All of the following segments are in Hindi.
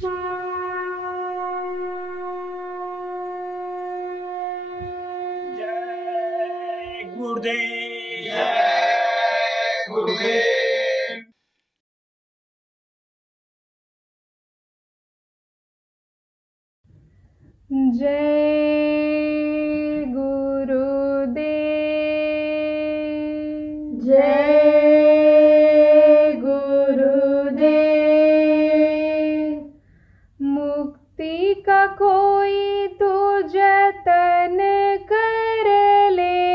जय गुरुदेव, जय गुरुदेव। जय गुरुदेव, जय गुरुदेव। मुक्ति का कोई तो जतन कर ले,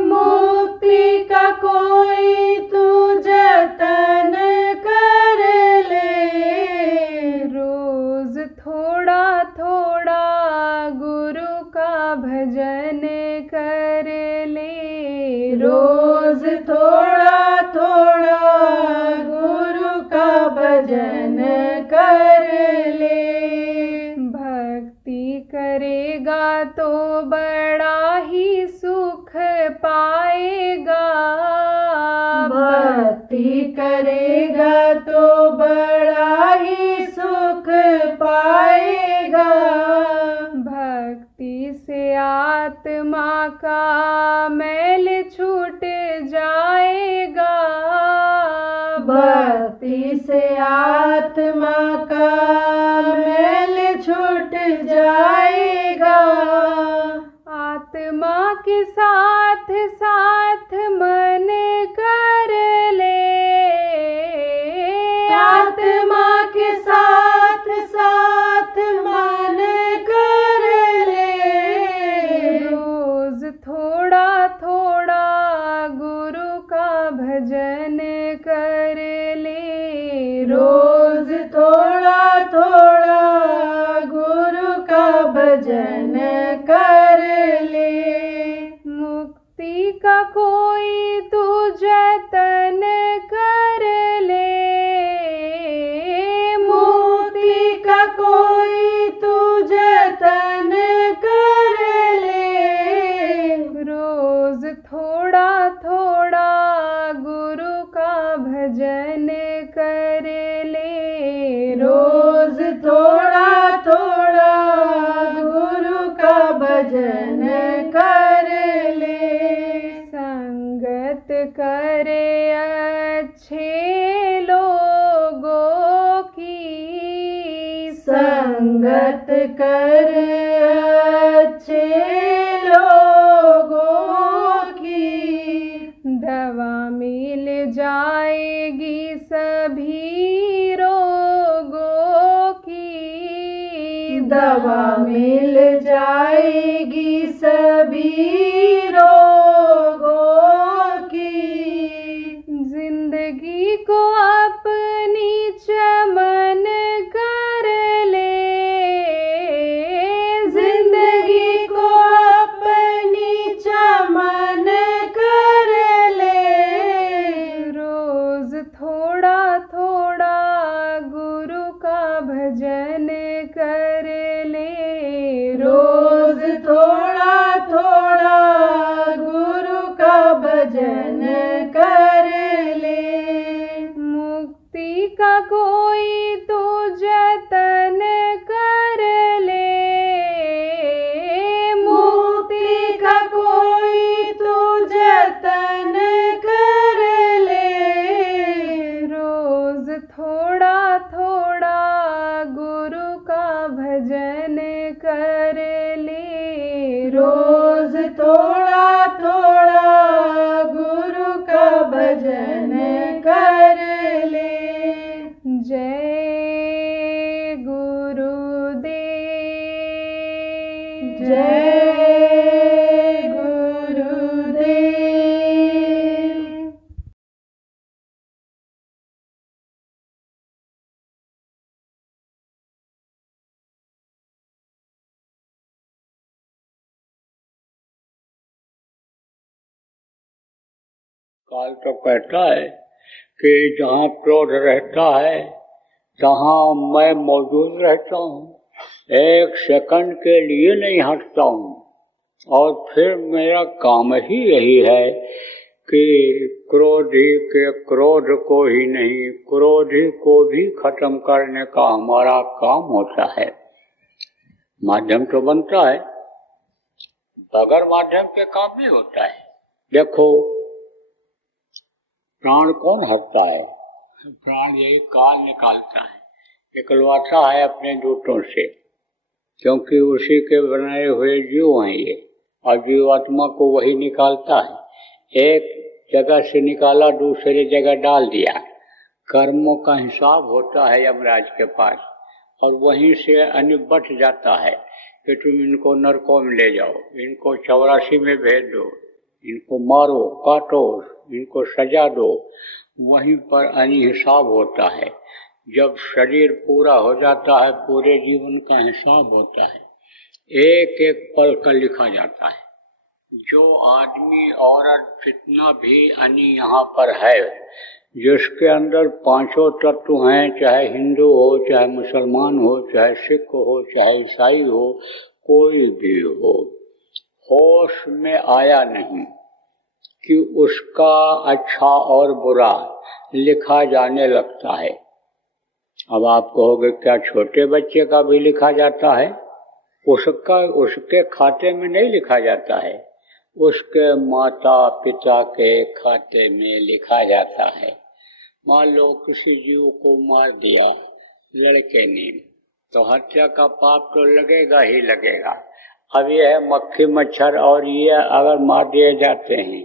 मुक्ति का कोई तो जतन कर ले। रोज थोड़ा थोड़ा गुरु का भजन कर ले, रोज थोड़ा थोड़ा गुरु का भजन कर ले। भक्ति करेगा तो बड़ा ही सुख पाएगा, भक्ति करेगा तो बड़ा ही सुख पाएगा। भक्ति से आत्मा का मैल छूट जाएगा, भक्ति से आत्मा का मैल छूट जाएगा। आत्मा के साथ साथ मन कर ले, आत्मा के साथ साथ मन कर ले। रोज थोड़ा थोड़ा गुरु का भजन कर ले, रोज थोड़ा थोड़ा गुरु का भजन कर ले। मुक्ति का कोई तू जतन कर ले, मुक्ति का कोई तू जतन कर ले। रोज थोड़ा थोड़ा गुरु का भजन कर ले, रोज थोड़ा थोड़ा गुरु का भजन कर ले। संगत करे अच्छे लोगों की, संगत कर अच्छे लोगों की। दवा मिल जाएगी सभी रोगों की, दवा मिल जाएगी सभी रोगों की। जिंदगी को अपनी चमन कर ले, जिंदगी को अपनी चमन कर ले। रोज थोड़ा थोड़ा गुरु का भजन कर ले, रोज थोड़ा थोड़ा गुरु का भजन कर ले। मुक्ति का कोई तो जतन कर ले, मुक्ति का कोई तो जतन कर ले। रोज थोड़ा थोड़ा गुरु का भजन कर ले, रोज थोड़ा थोड़ा गुरु का भजन कर ले। जय गुरुदेव, जय गुरुदेव। काल तो कहता है कि जहाँ क्रोध रहता है तहाँ मैं मौजूद रहता हूँ, एक सेकंड के लिए नहीं हटता हूँ। और फिर मेरा काम ही यही है कि क्रोधी के क्रोध को ही नहीं, क्रोधी को भी खत्म करने का हमारा काम होता है। माध्यम तो बनता है, बगैर माध्यम के काम नहीं होता है। देखो, प्राण कौन हरता है? प्राण यही काल निकालता है, निकलवाता है अपने दूतों से, क्योंकि उसी के बनाए हुए जीव हैं ये, और जीवात्मा को वही निकालता है। एक जगह से निकाला, दूसरी जगह डाल दिया। कर्मों का हिसाब होता है यमराज के पास, और वहीं से अनिबट जाता है कि तुम इनको नरकों में ले जाओ, इनको 84 में भेज दो, इनको मारो, काटो, इनको सजा दो। वहीं पर हिसाब होता है। जब शरीर पूरा हो जाता है, पूरे जीवन का हिसाब होता है, एक एक पल का लिखा जाता है। जो आदमी औरत जितना भी यहाँ पर है, जिसके अंदर पांचों तत्व हैं, चाहे हिंदू हो, चाहे मुसलमान हो, चाहे सिख हो, चाहे ईसाई हो, कोई भी हो, होश में आया नहीं कि उसका अच्छा और बुरा लिखा जाने लगता है। अब आप कहोगे क्या छोटे बच्चे का भी लिखा जाता है? उसके खाते में नहीं लिखा जाता है, उसके माता पिता के खाते में लिखा जाता है। मान लो किसी जीव को मार दिया लड़के ने, तो हत्या का पाप तो लगेगा ही लगेगा। अब यह है मक्खी मच्छर, और ये अगर मार दिए जाते हैं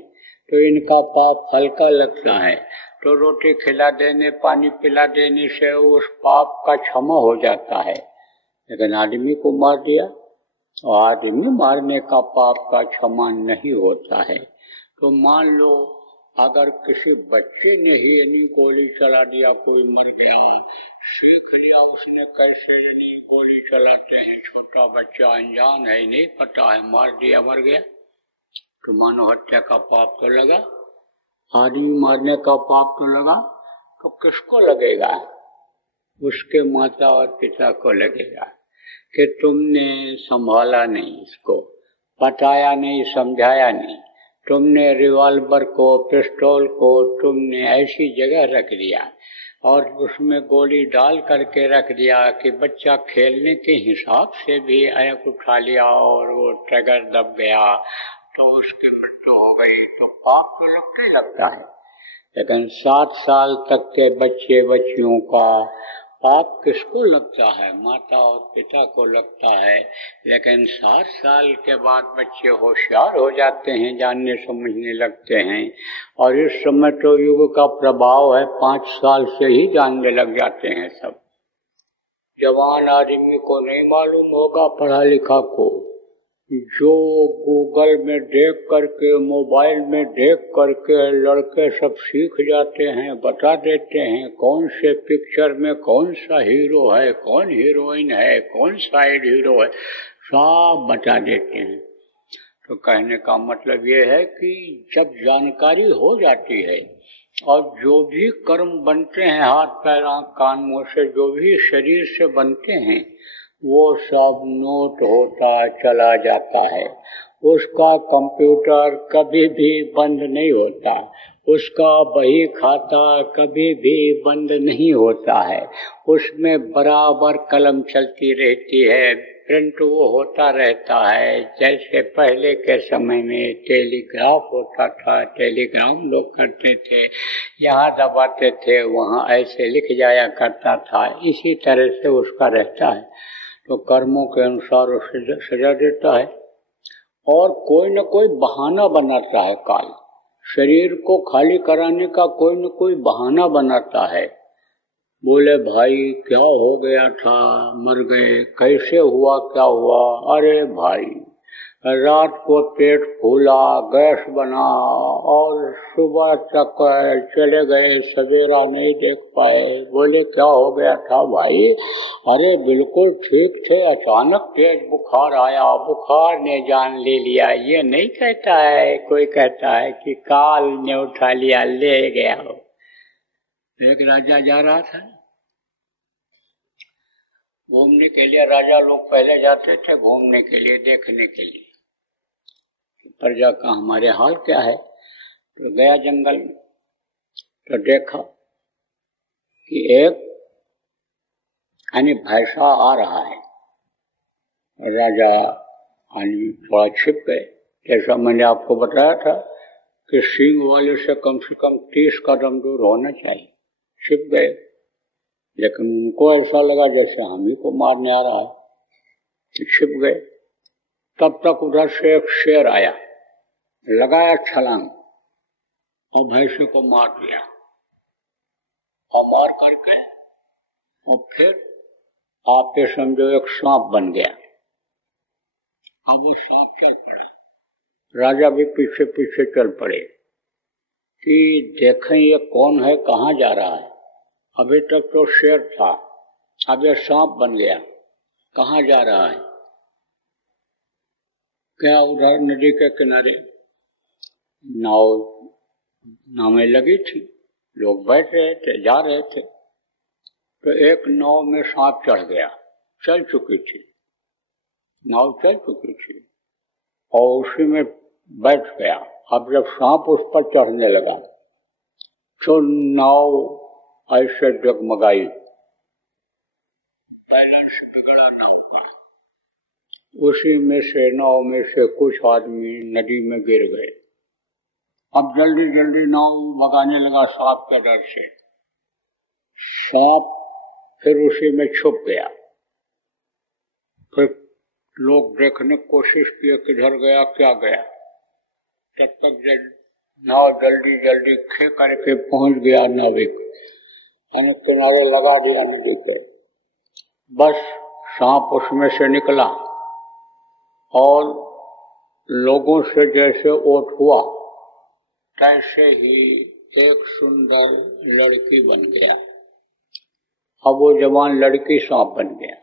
तो इनका पाप हल्का लगता है, तो रोटी खिला देने, पानी पिला देने से उस पाप का क्षमा हो जाता है। लेकिन आदमी को मार दिया, तो आदमी मारने का पाप का क्षमा नहीं होता है। तो मान लो अगर किसी बच्चे ने ही यानी गोली चला दिया, कोई मर गया, सीख लिया उसने कैसे यानी गोली चलाते हैं, छोटा बच्चा अनजान है, नहीं पता है, मार दिया, मर गया, तो मानो हत्या का पाप तो लगा, आदमी मारने का पाप तो लगा। तो किसको लगेगा? उसके माता और पिता को लगेगा कि तुमने संभाला नहीं, इसको बताया नहीं, समझाया नहीं, तुमने रिवॉल्वर को, पिस्टल को तुमने ऐसी जगह रख दिया और उसमें गोली डाल करके रख दिया कि बच्चा खेलने के हिसाब से भी एक उठा लिया और वो ट्रिगर दब गया, तो उसकी मृत्यु हो गई। तो पाप तो लगता है, लेकिन 7 साल तक के बच्चे बच्चियों का पाप किसको लगता है? माता और पिता को लगता है। लेकिन 7 साल के बाद बच्चे होशियार हो जाते हैं, जानने समझने लगते हैं, और इस समय तो युग का प्रभाव है, 5 साल से ही जानने लग जाते हैं सब। जवान आदमी को नहीं मालूम होगा, पढ़ा लिखा को, जो गूगल में देख करके, मोबाइल में देख करके लड़के सब सीख जाते हैं, बता देते हैं कौन से पिक्चर में कौन सा हीरो है, कौन हीरोइन है, कौन साइड हीरो है, सब बता देते हैं। तो कहने का मतलब ये है कि जब जानकारी हो जाती है और जो भी कर्म बनते हैं, हाथ पैर आँख कान मुँह से, जो भी शरीर से बनते हैं, वो सब नोट होता चला जाता है। उसका कंप्यूटर कभी भी बंद नहीं होता, उसका बही खाता कभी भी बंद नहीं होता है, उसमें बराबर कलम चलती रहती है, प्रिंट वो होता रहता है। जैसे पहले के समय में टेलीग्राफ होता था, टेलीग्राम लोग करते थे, यहाँ दबाते थे, वहाँ ऐसे लिख जाया करता था, इसी तरह से उसका रहता है। तो कर्मों के अनुसार उसे सजा देता है, और कोई न कोई बहाना बनाता है काल, शरीर को खाली कराने का कोई न कोई बहाना बनाता है। बोले भाई क्या हो गया था, मर गए, कैसे हुआ, क्या हुआ? अरे भाई रात को पेट फूला, गैस बना, और सुबह तक चले गए, सवेरा नहीं देख पाए। बोले क्या हो गया था भाई? अरे बिल्कुल ठीक थे, अचानक तेज बुखार आया, बुखार ने जान ले लिया। ये नहीं कहता है, कोई कहता है कि काल ने उठा लिया, ले गया हो। एक राजा जा रहा था घूमने के लिए, राजा लोग पहले जाते थे घूमने के लिए, देखने के लिए प्रजा का हमारे हाल क्या है। तो गया जंगल में, तो देखा कि एक यानी भैंसा आ रहा है। राजा यानी थोड़ा छिप गए, जैसा मैंने आपको बताया था कि सींग वाले से कम 30 कदम दूर होना चाहिए। छिप गए, लेकिन उनको ऐसा लगा जैसे हम ही को मारने आ रहा है, तो छिप गए। तब तक उधर से एक शेर आया, लगाया छलांग और भैंसे को मार दिया, और मार करके और फिर आप ये समझो एक सांप बन गया। अब वो सांप चल पड़ा, राजा भी पीछे पीछे चल पड़े कि देखें ये कौन है, कहाँ जा रहा है। अभी तक तो शेर था, अब ये सांप बन गया, कहाँ जा रहा है। क्या उधर नदी के किनारे नावें लगी थी, लोग बैठ रहे थे, जा रहे थे। तो एक नाव में सांप चढ़ गया, चल चुकी थी नाव, चल चुकी थी, और उसी में बैठ गया। अब जब सांप उस पर चढ़ने लगा तो नाव ऐसे डगमगाई, बैलेंस बिगड़ा नाव का। उसी में से नाव में से कुछ आदमी नदी में गिर गए। अब जल्दी जल्दी नाव भगाने लगा सांप के डर से। सांप फिर उसी में छुप गया। फिर लोग देखने की कोशिश किए किधर गया, क्या गया। तब तक नाव जल्दी जल्दी खे करके पहुंच गया नाविक, यानी किनारे लगा दिया नदी पे। बस सांप उसमें से निकला और लोगों से जैसे ओट हुआ तैसे ही एक सुंदर लड़की बन गया। अब वो जवान लड़की सांप बन गया,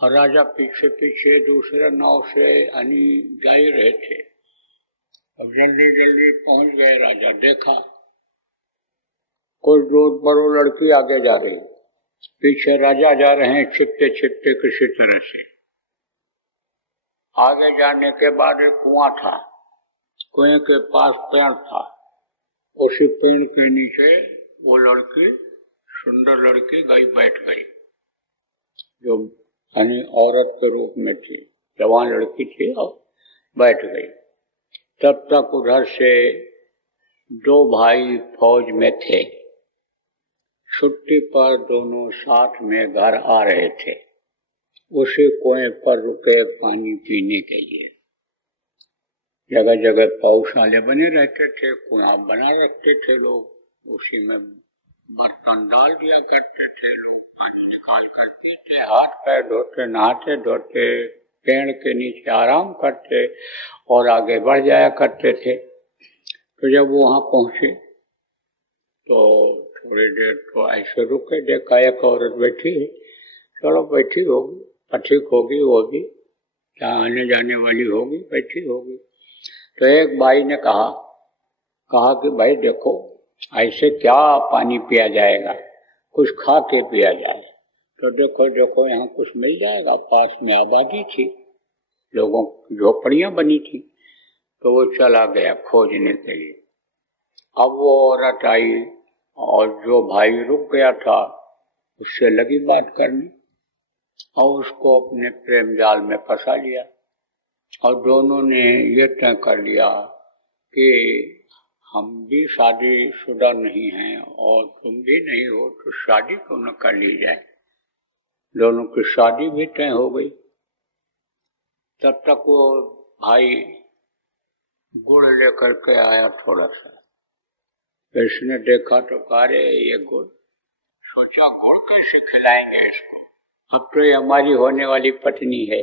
और राजा पीछे पीछे दूसरे नाव से यानी जा ही रहे थे। अब जल्दी जल्दी पहुंच गए। राजा देखा कुछ दूर पर वो लड़की आगे जा रही, पीछे राजा जा रहे हैं छिपते छिपते किसी तरह से। आगे जाने के बाद एक कुआं था, कुएं के पास पेड़ था, उसी पेड़ के नीचे वो लड़की, सुंदर लड़की गई, बैठ गई, जो यानी औरत के रूप में थी, जवान लड़की थी, और बैठ गई। तब तक उधर से 2 भाई फौज में थे, छुट्टी पर दोनों साथ में घर आ रहे थे। उसी कुएं पर रुके पानी पीने के लिए। जगह जगह पौशाले बने रहते थे, कुआं बना रखते थे लोग, उसी में बर्तन डाल दिया करते थे, लोग पानी निकाल कर पीते, हाथ पैर धोते, नहाते धोते, पेड़ के नीचे आराम करते और आगे बढ़ जाया करते थे। तो जब वहां पहुंचे तो थोड़ी देर तो ऐसे रुके, देखा एक औरत बैठी है, चलो बैठी होगी, ठीक होगी, वो भी क्या आने जाने वाली होगी, बैठी होगी। तो एक भाई ने कहा कि भाई देखो ऐसे क्या पानी पिया जाएगा, कुछ खा के पिया जाए। तो देखो देखो यहाँ कुछ मिल जाएगा। पास में आबादी थी, लोगों की झोपड़ियां बनी थी। तो वो चला गया खोजने के लिए। अब वो औरत आई और जो भाई रुक गया था उससे लगी बात करने और उसको अपने प्रेम जाल में फंसा लिया। और दोनों ने ये तय कर लिया कि हम भी शादीशुदा नहीं हैं और तुम भी नहीं हो, तो शादी क्यों न कर ली जाए। दोनों की शादी भी तय हो गई। तब तक वो भाई गुड़ लेकर के आया थोड़ा सा। इसने देखा तो कहा रे ये गुड़, सोचा गुड़ कैसे खिलाएंगे इसको, अब तो ये हमारी होने वाली पत्नी है,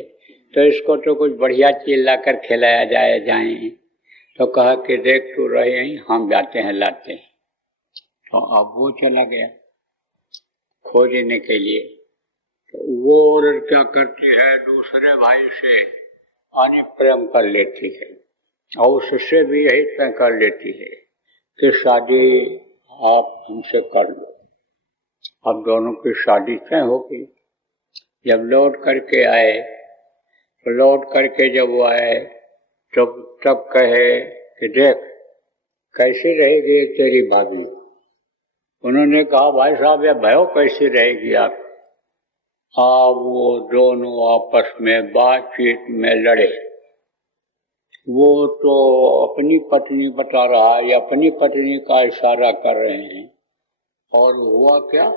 तो इसको तो कुछ बढ़िया चीज लाकर खिलाया जाए। तो कहा कि देख तू रहे हैं, हम जाते हैं लाते हैं। तो अब वो चला गया खोजने के लिए। तो वो औरत क्या करती है, दूसरे भाई से आने प्रेम कर लेती है और उससे भी यही तय कर लेती है कि शादी आप हमसे कर लो। अब दोनों की शादी तय हो गई। जब लौट करके आए तो जब वो आए तब कहे कि देख कैसी रहेगी ये तेरी भाभी? उन्होंने कहा भाई साहब ये भयो कैसी रहेगी आप? वो दोनों आपस में बातचीत में लड़े। वो तो अपनी पत्नी बता रहा है, या अपनी पत्नी का इशारा कर रहे हैं। और हुआ क्या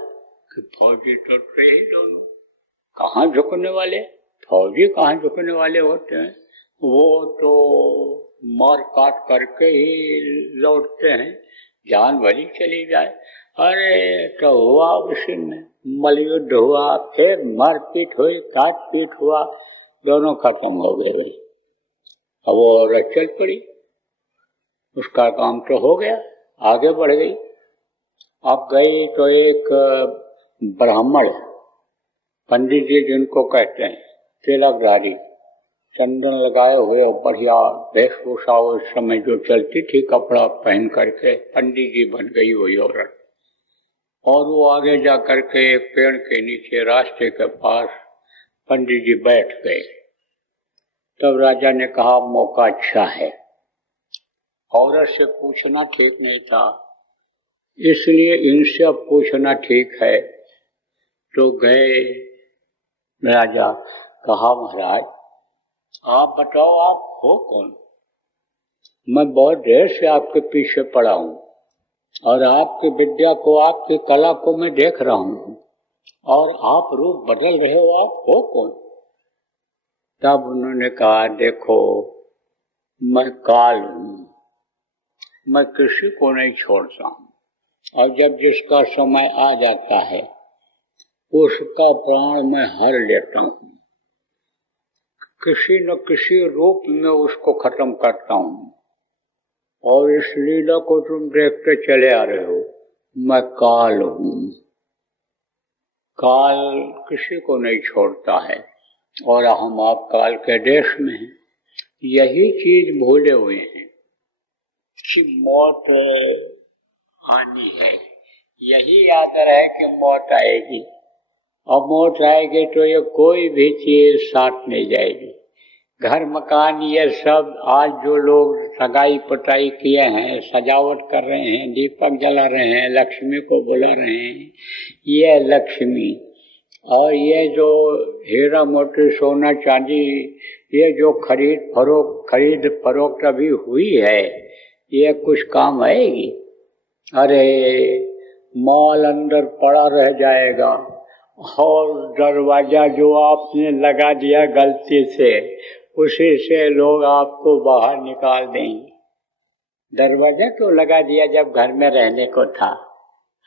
कि फौजी तो थे ही दोनों, कहाँ झुकने वाले? फौजी कहाँ झुकने वाले होते हैं? वो तो मार काट करके ही लौटते हैं, जान भली चली जाए। अरे तो हुआ उसी में मलयुद्ध हुआ, फिर मारपीट हुई, काट पीट हुआ, दोनों खत्म हो गए। अब वो औरत चल पड़ी, उसका काम तो हो गया, आगे बढ़ गई। अब गई तो एक ब्राह्मण पंडित जी जिनको कहते हैं, तिलकधारी, चंदन लगाए हुए बढ़िया वेशभूषा उस समय जो चलती थी, कपड़ा पहन करके पंडित जी बन गई वही औरत। और वो आगे जा करके एक पेड़ के नीचे रास्ते के पास पंडित जी बैठ गए। तब राजा ने कहा मौका अच्छा है। औरत से पूछना ठीक नहीं था, इसलिए इनसे अब पूछना ठीक है। तो गए राजा, कहा महाराज आप बताओ आप हो कौन? मैं बहुत देर से आपके पीछे पड़ा हूँ और आपकी विद्या को, आपकी कला को मैं देख रहा हूँ, और आप रूप बदल रहे हो, आप हो कौन? तब उन्होंने कहा देखो मैं काल हूँ, मैं किसी को नहीं छोड़ता हूँ, और जब जिसका समय आ जाता है उसका प्राण मैं हर लेता हूँ, किसी न किसी रूप में उसको खत्म करता हूँ। और इस लीला को तुम देखते चले आ रहे हो, मैं काल हूँ। काल किसी को नहीं छोड़ता है, और हम आप काल के देश में हैं। यही चीज भूले हुए हैं कि मौत आनी है, यही याद रहे कि मौत आएगी, और मौत आएगी तो ये कोई भी चीज साथ नहीं जाएगी। घर मकान ये सब आज जो लोग सगाई पटाई किए हैं, सजावट कर रहे हैं, दीपक जला रहे हैं, लक्ष्मी को बुला रहे हैं, ये लक्ष्मी, और ये जो हीरा मोती सोना चांदी, ये जो खरीद फरोख्त अभी हुई है, ये कुछ काम आएगी? अरे माल अंदर पड़ा रह जाएगा, और दरवाजा जो आपने लगा दिया गलती से, उसी से लोग आपको बाहर निकाल देंगे। दरवाजा तो लगा दिया जब घर में रहने को था,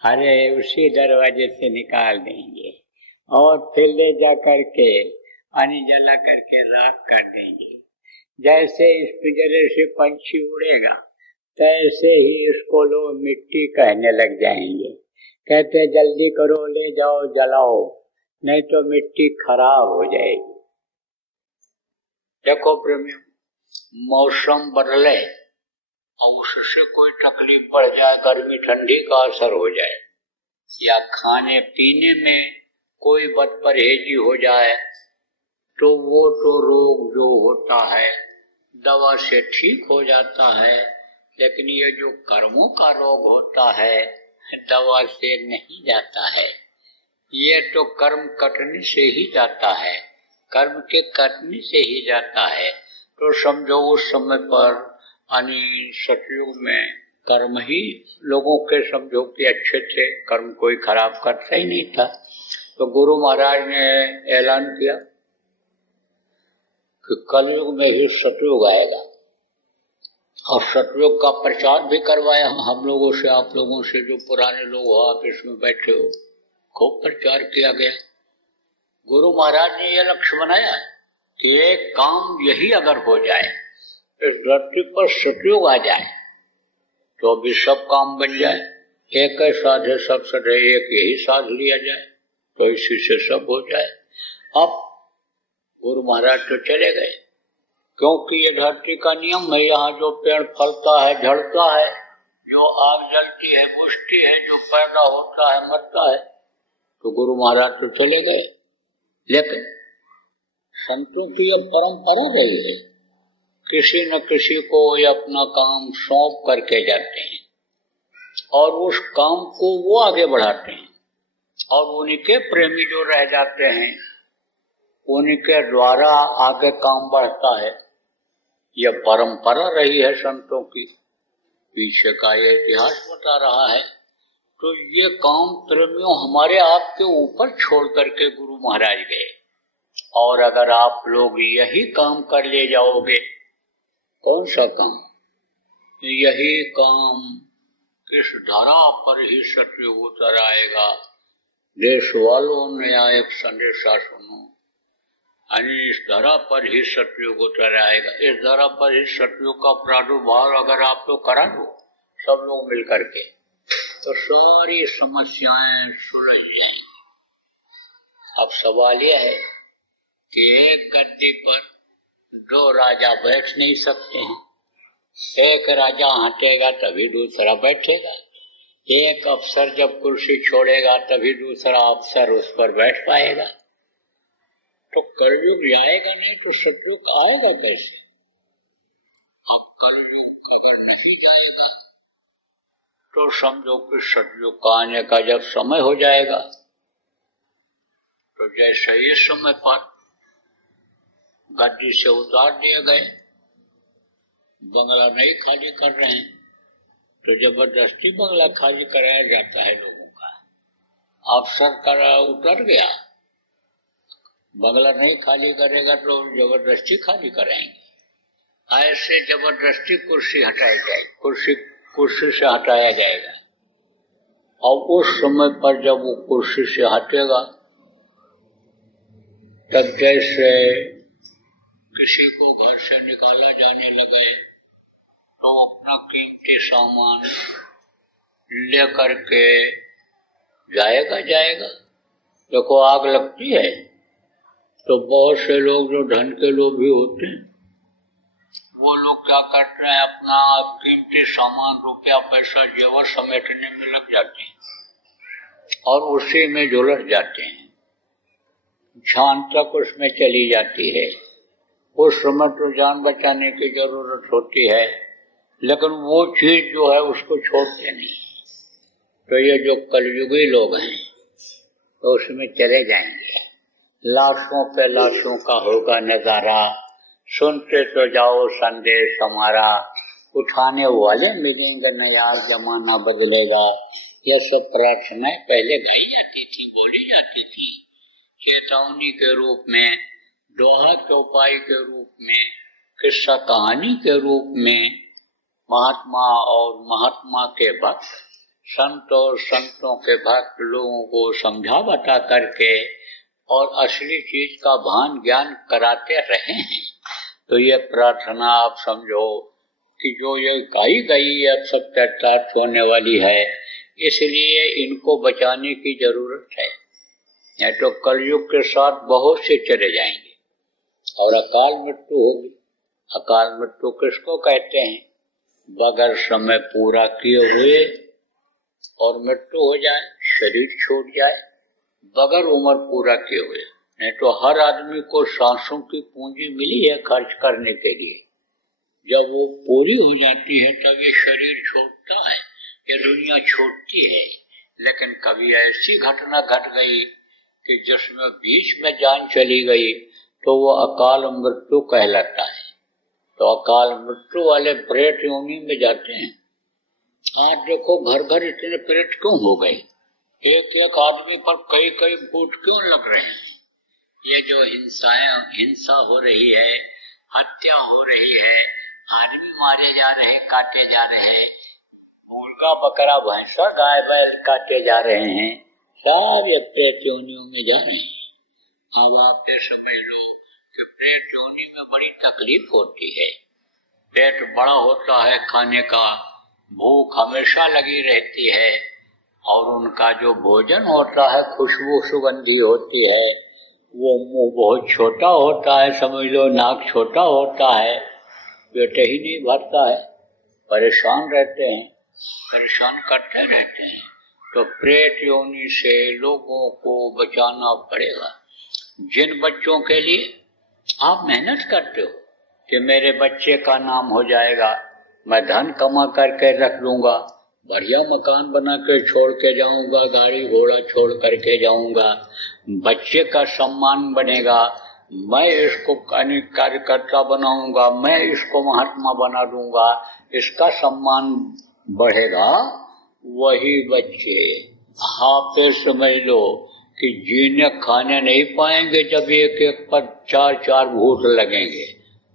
अरे उसी दरवाजे से निकाल देंगे, और फिर ले जा करके पानी जला करके राख कर देंगे। जैसे इस पिंजरे से पंछी उड़ेगा, तैसे ही इसको लोग मिट्टी कहने लग जाएंगे। कहते जल्दी करो, ले जाओ जलाओ, नहीं तो मिट्टी खराब हो जाएगी। देखो प्रेमियों, मौसम बदले और उससे कोई तकलीफ बढ़ जाए, गर्मी ठंडी का असर हो जाए, या खाने पीने में कोई बदपरहेजी हो जाए, तो वो तो रोग जो होता है दवा से ठीक हो जाता है। लेकिन ये जो कर्मों का रोग होता है दवा से नहीं जाता है, ये तो कर्म कटने से ही जाता है, कर्म के कटने से ही जाता है। तो समझो उस समय पर सतयुग में कर्म ही लोगों के समझो कि अच्छे थे, कर्म कोई खराब करता ही नहीं था। तो गुरु महाराज ने ऐलान किया कि कलयुग में ही सतयुग आएगा, और सतयुग का प्रचार भी करवाया हम लोगों से, आप लोगों से, जो पुराने लोग हो आप इसमें बैठे हो, खूब प्रचार किया गया। गुरु महाराज ने यह लक्ष्य बनाया कि एक काम यही अगर हो जाए, इस धरती पर सतयुग आ जाए, तो अभी सब काम बन जाए, एक ही साधे सब सधे, एक यही साध लिया जाए, तो इसी से सब हो जाए। अब गुरु महाराज तो चले गए, क्योंकि ये धरती का नियम है, यहाँ जो पेड़ फलता है झड़ता है, जो आग जलती है बुझती है, जो पैदा होता है मरता है। तो गुरु महाराज तो चले गए, लेकिन संतों की यह परंपरा रही है किसी न किसी को ये अपना काम सौंप करके जाते हैं और उस काम को वो आगे बढ़ाते हैं और उनके प्रेमी जो रह जाते हैं उनके द्वारा आगे काम बढ़ता है। यह परंपरा रही है संतों की, पीछे का ये इतिहास बता रहा है। तो ये काम प्रेमियों हमारे आपके ऊपर छोड़ करके गुरु महाराज गए, और अगर आप लोग यही काम कर ले जाओगे, कौन सा काम? यही काम किस धरा पर ही सतयुग उतर आएगा। देश वालों नया एक संदेशा सुनो, इस धरा पर ही सतयुग उतर आएगा। इस धरा पर ही सतयुग का प्रादुर्भाव अगर आप लोग करा दो सब लोग मिलकर के, तो सारी समस्याएं सुलझ जाएंगी। अब सवाल यह है कि एक गद्दी पर दो राजा बैठ नहीं सकते हैं। एक राजा हटेगा तभी दूसरा बैठेगा। एक अफसर जब कुर्सी छोड़ेगा तभी दूसरा अफसर उस पर बैठ पाएगा। तो कलयुग जाएगा नहीं तो सतयुग आएगा कैसे? अब कलयुग अगर नहीं जाएगा तो समझो कि सतयुग का आने का जब समय हो जाएगा, तो जैसे इस समय पर गद्दी से उतार दिए गए, बंगला नहीं खाली कर रहे हैं, तो जबरदस्ती बंगला खाली कराया जाता है लोगों का। अफसर का उतर गया, बंगला नहीं खाली करेगा तो जबरदस्ती खाली कराएंगे। ऐसे जबरदस्ती कुर्सी हटाई जाएगी, कुर्सी से हटाया जाएगा। और उस समय पर जब वो कुर्सी से हटेगा, तब जैसे किसी को घर से निकाला जाने लगे तो अपना कीमती सामान लेकर के जाएगा। देखो आग लगती है तो बहुत से लोग जो धन के लोभी होते हैं वो लोग क्या करते हैं, अपना कीमती सामान रुपया पैसा जेवर समेटने में लग जाते हैं और उसी में झुलस जाते हैं। जान तक उसमें चली जाती है। उस समय तो जान बचाने की जरूरत होती है, लेकिन वो चीज जो है उसको छोड़ते नहीं। तो ये जो कलयुगी लोग हैं तो उसमें चले जाएंगे। लाशों पे लाशों का होगा नजारा, सुनते तो जाओ संदेश हमारा, उठाने वाले मिलेंगे नया, जमाना बदलेगा। यह सब प्रार्थनाएं पहले गाई जाती थी, बोली जाती थी, चेतावनी के रूप में, दोहा चौपाई के रूप में, किस्सा कहानी के रूप में। महात्मा और महात्मा के भक्त, संत और संतों के भक्त लोगों को समझा बता करके और असली चीज का भान ज्ञान कराते रहे हैं। तो ये प्रार्थना आप समझो कि जो ये गाई गई है सब चर्चार्थ होने वाली है, इसलिए इनको बचाने की जरूरत है। नहीं तो कलयुग के साथ बहुत से चले जाएंगे और अकाल मृत्यु होगी। अकाल मृत्यु किसको कहते हैं? बगैर समय पूरा किए हुए और मृत्यु हो जाए, शरीर छूट जाए, बगैर उम्र पूरा किए हुए। नहीं तो हर आदमी को सांसों की पूंजी मिली है खर्च करने के लिए, जब वो पूरी हो जाती है तब ये शरीर छोड़ता है, ये दुनिया छोड़ती है। लेकिन कभी ऐसी घटना घट गई कि जिसमें बीच में जान चली गई तो वो अकाल मृत्यु कहलाता है। तो अकाल मृत्यु वाले प्रेत योनि में जाते हैं। आज देखो घर घर इतने प्रेत क्यों हो गए? एक एक आदमी पर कई कई भूत क्यों लग रहे हैं? ये जो हिंसा हो रही है, हत्या हो रही है, आदमी मारे जा रहे हैं, काटे जा रहे हैं, मुर्गा बकरा भैंसा गाय बैल काटे जा रहे हैं, सब ये प्रेत योनियों में जा रहे हैं। अब आप ये समझ लो कि प्रेत योनि में बड़ी तकलीफ होती है। पेट बड़ा होता है, खाने का भूख हमेशा लगी रहती है, और उनका जो भोजन होता है खुशबू सुगंधी होती है, वो मुंह बहुत छोटा होता है, समझ लो नाक छोटा होता है, पेट ही नहीं भरता है, परेशान रहते हैं, परेशान करते रहते हैं। तो प्रेत योनि से लोगों को बचाना पड़ेगा। जिन बच्चों के लिए आप मेहनत करते हो, कि मेरे बच्चे का नाम हो जाएगा, मैं धन कमा करके रख लूंगा, बढ़िया मकान बना के छोड़ के जाऊंगा, गाड़ी घोड़ा छोड़ करके जाऊंगा, बच्चे का सम्मान बनेगा, मैं इसको कार्यकर्ता बनाऊंगा, मैं इसको महात्मा बना दूंगा, इसका सम्मान बढ़ेगा। वही बच्चे आप समझ लो कि जीने खाने नहीं पाएंगे जब एक एक पर 4-4 भूत लगेंगे,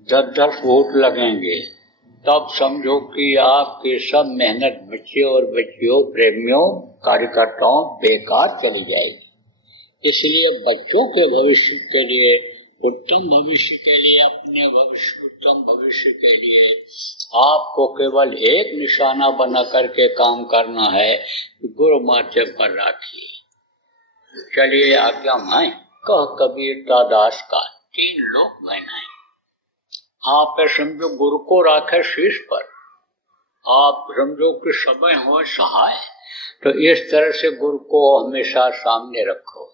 10-10 भूत लगेंगे, तब समझो कि आपकी सब मेहनत बच्चे और बच्चियों, प्रेमियों, कार्यकर्ताओं बेकार चली जाएगी। इसलिए बच्चों के भविष्य के लिए, उत्तम भविष्य के लिए, अपने भविष्य उत्तम भविष्य के लिए आपको केवल एक निशाना बना करके काम करना है, गुरु माथे पर राखिए। चलिए आज्ञा माए कह कबीर दास का 3 लोक बनाए। आप समझो गुरु को राखे शीश पर, आप समझो कि समय हो सहाय, तो इस तरह से गुरु को हमेशा सामने रखो।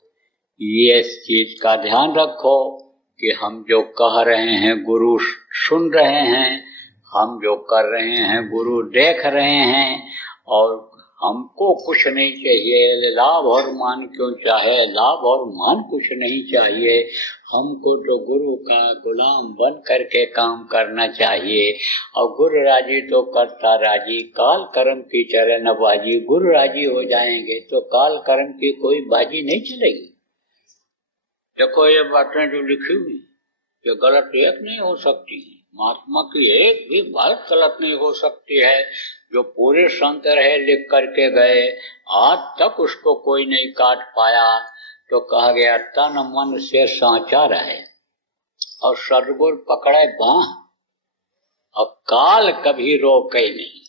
ये इस चीज का ध्यान रखो कि हम जो कह रहे हैं गुरु सुन रहे हैं, हम जो कर रहे हैं गुरु देख रहे हैं, और हमको कुछ नहीं चाहिए, लाभ और मान क्यों चाहे, लाभ और मान कुछ नहीं चाहिए, हमको तो गुरु का गुलाम बन करके काम करना चाहिए। और गुरु राजी तो करता राजी, काल कर्म की चरण बाजी। गुरु राजी हो जाएंगे तो काल कर्म की कोई बाजी नहीं चलेगी। देखो ये बातें जो लिखी हुई ये गलत एक नहीं हो सकती, महात्मा की एक भी बात गलत नहीं हो सकती है। जो पूरे संत रहे लिख करके गए, आज तक उसको कोई नहीं काट पाया। तो कहा गया तन मन से सांचा रहे और सदगुरु पकड़े बांह, और काल कभी रोके नहीं,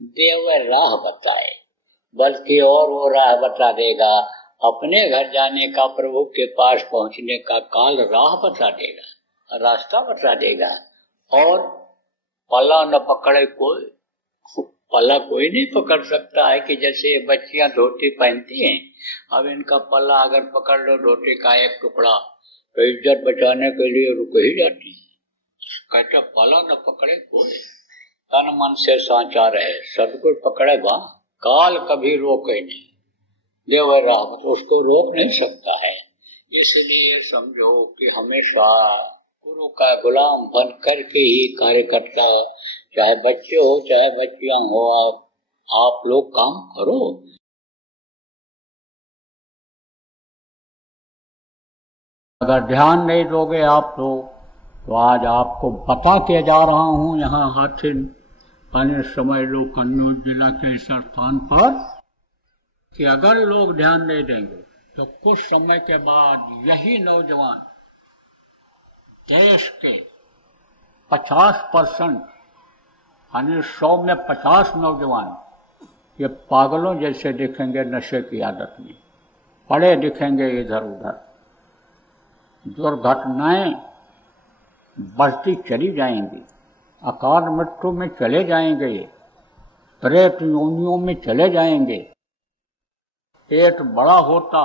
देव राह बताए, बल्कि और वो राह बता देगा। अपने घर जाने का, प्रभु के पास पहुंचने का काल राह बता देगा, रास्ता बता देगा। और पल्ला न पकड़े कोई, पल्ला कोई नहीं पकड़ सकता है। कि जैसे बच्चियां धोती पहनती हैं, अब इनका पल्ला अगर पकड़ लो धोती का एक टुकड़ा, तो इज्जत बचाने के लिए रुक ही जाती है। कहते पल्ला न पकड़े कोई, तन मन से सांचा रहे, सदगुरु पकड़े बा, काल कभी रोके नहीं, देव राह उसको रोक नहीं सकता है। इसलिए समझो कि हमेशा गुरु का गुलाम बन करके ही कार्य करता है, चाहे बच्चे हो चाहे बच्चियां हो, आप लोग काम करो। अगर ध्यान नहीं दोगे आप लोग, तो आज आपको बता के जा रहा हूं यहाँ हाथिन अन्य समय लोग कन्नौज जिला के इस स्थान पर, कि अगर लोग ध्यान नहीं देंगे तो कुछ समय के बाद यही नौजवान देश के 50% यानी 100 में 50 नौजवान ये पागलों जैसे दिखेंगे, नशे की आदत में पड़े दिखेंगे इधर उधर। दुर्घटनाएं बढ़ती चली जाएंगी, अकाल मृत्यु में चले जाएंगे, प्रेत योनियों में चले जाएंगे। पेट बड़ा होता,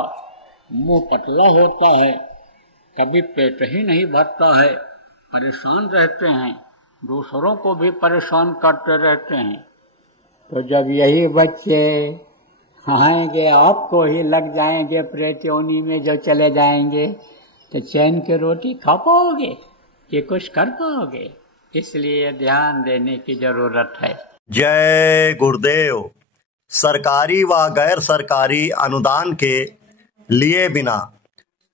मुंह पतला होता है, कभी पेट ही नहीं भरता है, परेशान रहते हैं, दूसरों को भी परेशान करते रहते हैं। तो जब यही बच्चे आएंगे, आपको ही लग जाएंगे प्रेत योनि में, जब चले जाएंगे तो चैन की रोटी खा पाओगे कि कुछ कर पाओगे? इसलिए ध्यान देने की जरूरत है। जय गुरुदेव। सरकारी व गैर सरकारी अनुदान के लिए बिना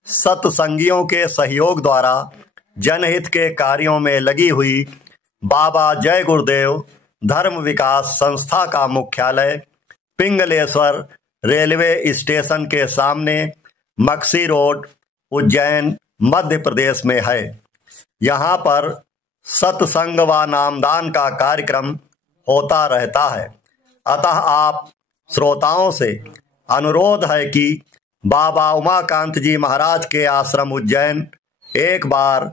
सत्संगियों के सहयोग द्वारा जनहित के कार्यों में लगी हुई बाबा जय गुरुदेव धर्म विकास संस्था का मुख्यालय पिंगलेश्वर रेलवे स्टेशन के सामने मक्सी रोड, उज्जैन, मध्य प्रदेश में है। यहाँ पर सत्संग व नामदान का कार्यक्रम होता रहता है। अतः आप श्रोताओं से अनुरोध है कि बाबा उमाकांत जी महाराज के आश्रम उज्जैन एक बार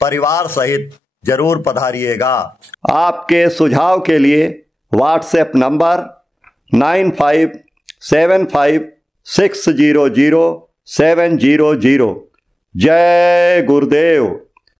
परिवार सहित जरूर पधारिएगा। आपके सुझाव के लिए व्हाट्सएप नंबर 9575600700। जय गुरुदेव।